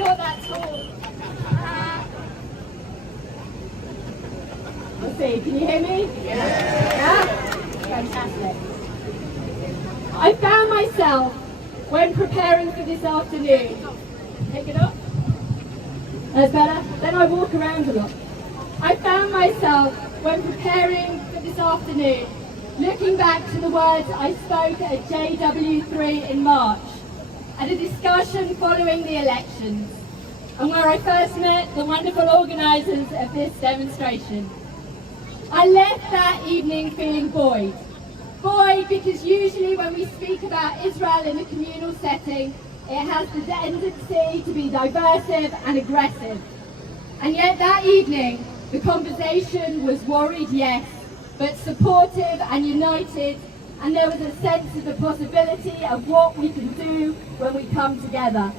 not that tall. Let's see, can you hear me? Yeah? Fantastic. I found myself, when preparing for this afternoon, take it up. That's better. Then I walk around a lot. I found myself, when preparing for this afternoon, looking back to the words I spoke at JW3 in March, at a discussion following the elections, and where I first met the wonderful organisers of this demonstration. I left that evening feeling buoyed. Buoyed because usually when we speak about Israel in a communal setting, it has the tendency to be diversive and aggressive. And yet that evening, the conversation was worried, yes, but supportive and united, and there was a sense of the possibility of what we can do when we come together.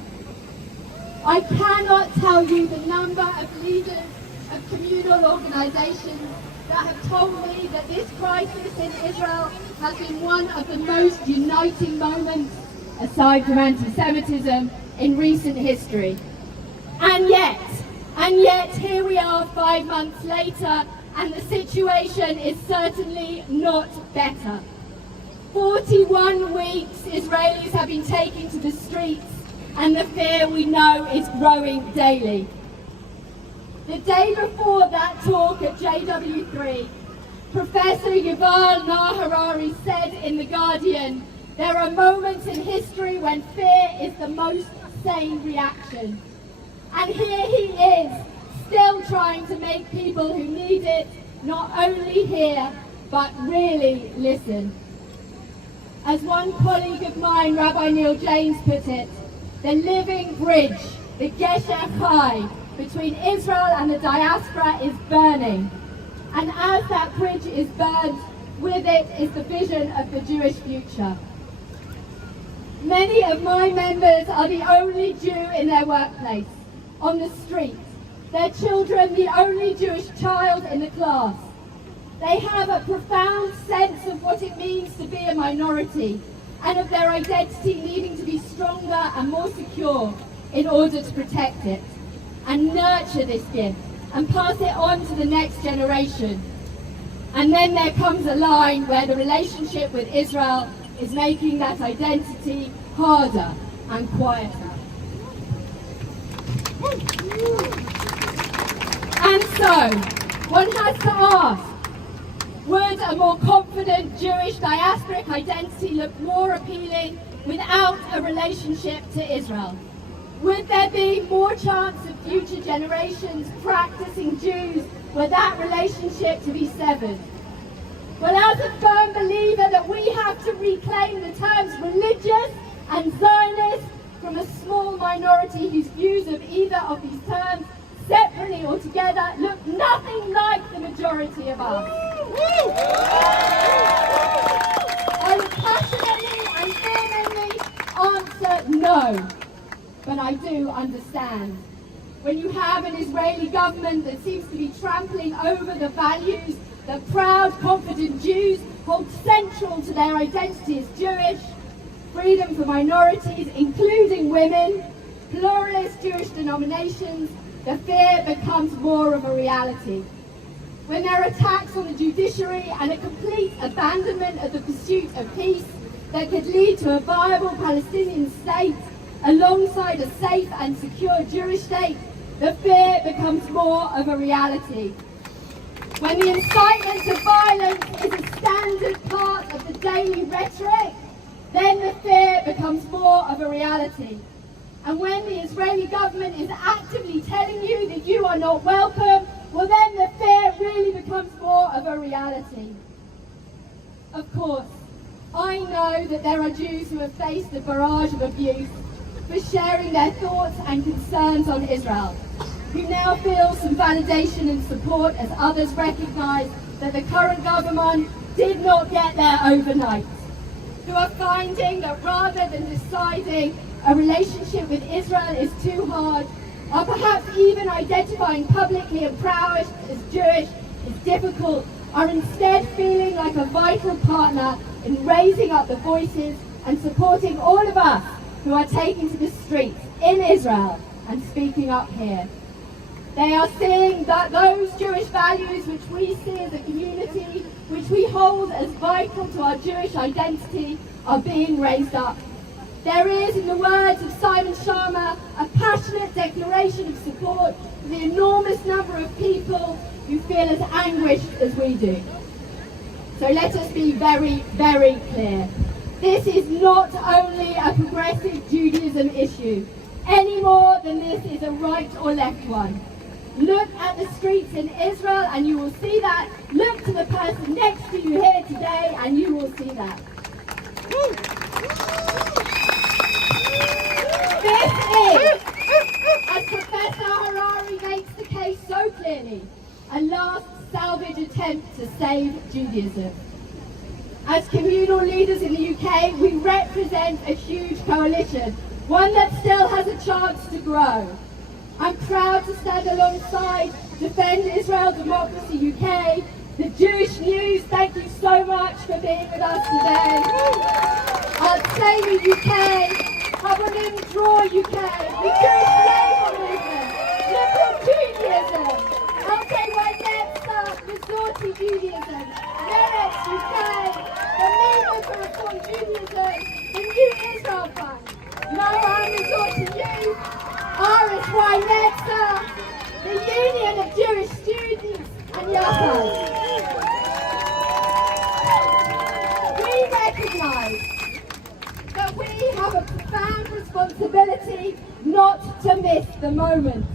I cannot tell you the number of leaders of communal organisations that have told me that this crisis in Israel has been one of the most uniting moments, aside from anti-Semitism, in recent history. And yet here we are 5 months later, and the situation is certainly not better. 41 weeks Israelis have been taken to the streets, and the fear we know is growing daily. The day before that talk at JW3, Professor Yuval Noah Harari said in The Guardian, "There are moments in history when fear is the most sane reaction." And here he is, still trying to make people who need it not only hear, but really listen. As one colleague of mine, Rabbi Neil James, put it, the living bridge, the Gesher Chai, between Israel and the diaspora is burning. And as that bridge is burned, with it is the vision of the Jewish future. Many of my members are the only Jew in their workplace, on the street. Their children the only Jewish child in the class. They have a profound sense of what it means to be a minority, and of their identity needing to be stronger and more secure in order to protect it, and nurture this gift, and pass it on to the next generation. And then there comes a line where the relationship with Israel is making that identity harder and quieter. And so, one has to ask, would a more confident Jewish diasporic identity look more appealing without a relationship to Israel? Would there be more chance of future generations practicing Jews were that relationship to be severed? Well, as a firm believer that we have to reclaim the terms religious and Zionist from a small minority whose views of either of these terms, separately or together, look nothing like the majority of us. I would passionately and vehemently answer no. But I do understand. When you have an Israeli government that seems to be trampling over the values that proud, confident Jews hold central to their identity as Jewish, freedom for minorities, including women, pluralist Jewish denominations, the fear becomes more of a reality. When there are attacks on the judiciary and a complete abandonment of the pursuit of peace that could lead to a viable Palestinian state, alongside a safe and secure Jewish state, the fear becomes more of a reality. When the incitement to violence is a standard part of the daily rhetoric, then the fear becomes more of a reality. And when the Israeli government is actively telling you that you are not welcome, well then the fear really becomes more of a reality. Of course, I know that there are Jews who have faced a barrage of abuse for sharing their thoughts and concerns on Israel, who now feel some validation and support as others recognise that the current government did not get there overnight, who are finding that rather than deciding a relationship with Israel is too hard, or perhaps even identifying publicly and proud as Jewish is difficult, are instead feeling like a vital partner in raising up the voices and supporting all of us who are taken to the streets in Israel and speaking up here. They are seeing that those Jewish values which we see as a community, which we hold as vital to our Jewish identity, are being raised up. There is, in the words of Simon Sharma, a passionate declaration of support for the enormous number of people who feel as anguished as we do. So let us be very, very clear. This is not only a progressive Judaism issue, any more than this is a right or left one. Look at the streets in Israel and you will see that. Look to the person next to you here today and you will see that. This is, as Professor Harari makes the case so clearly, a last salvage attempt to save Judaism. As communal leaders in the UK, we represent a huge coalition, one that still has a chance to grow. I'm proud to stand alongside Defend Israel Democracy UK, the Jewish News. Thank you so much for being with us today. Artsemi UK, Habonim Draw UK, the Jewish Labour Movement, Liberal Judaism, LKY Netza, Resorty Judaism, Meretz UK, the Movement for Reform Judaism, the New Israel Fund, Noam Resorty Youth, RSY Netza, the Union of Jewish Students, and Yachad. We recognise that we have a profound responsibility not to miss the moment,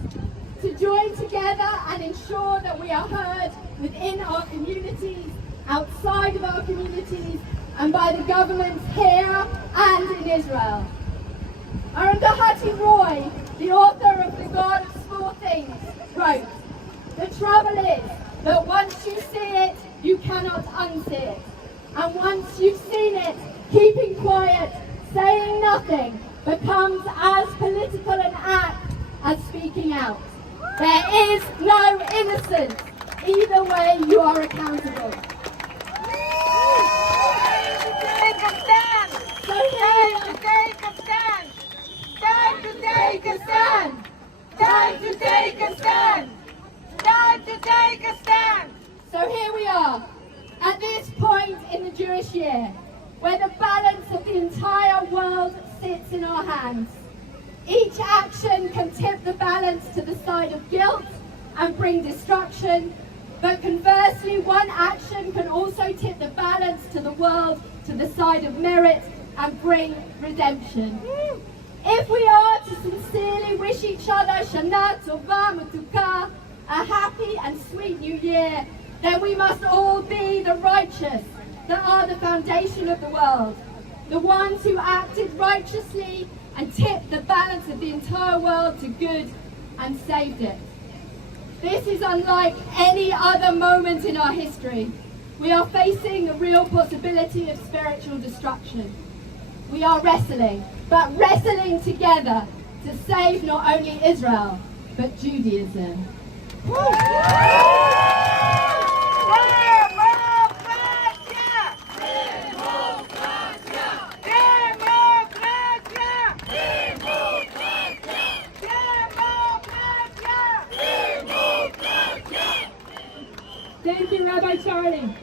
to join together and ensure that we are heard within our communities, outside of our communities, and by the governments here and in Israel. Arundhati Roy, the author of The God of Small Things, wrote, "The trouble is that once you see it, you cannot unsee it. And once you've seen it, keeping quiet, saying nothing, becomes as political an act as speaking out. There is no innocence. Either way, you are accountable." Take a stand! So Time to take a stand! Time to take a stand! Time to take a stand! Time to take a stand! So here we are, at this point in the Jewish year, where the balance of the entire world sits in our hands. Each action can tip the balance to the side of guilt and bring destruction, but conversely, one action can also tip the balance to the world to the side of merit and bring redemption. If we are to sincerely wish each other Shana Tova Matuka, a happy and sweet new year, then we must all be the righteous that are the foundation of the world, the ones who acted righteously and tipped the balance of the entire world to good and saved it. This is unlike any other moment in our history. We are facing the real possibility of spiritual destruction. We are wrestling, but wrestling together to save not only Israel, but Judaism. Thank you, Rabbi Charley.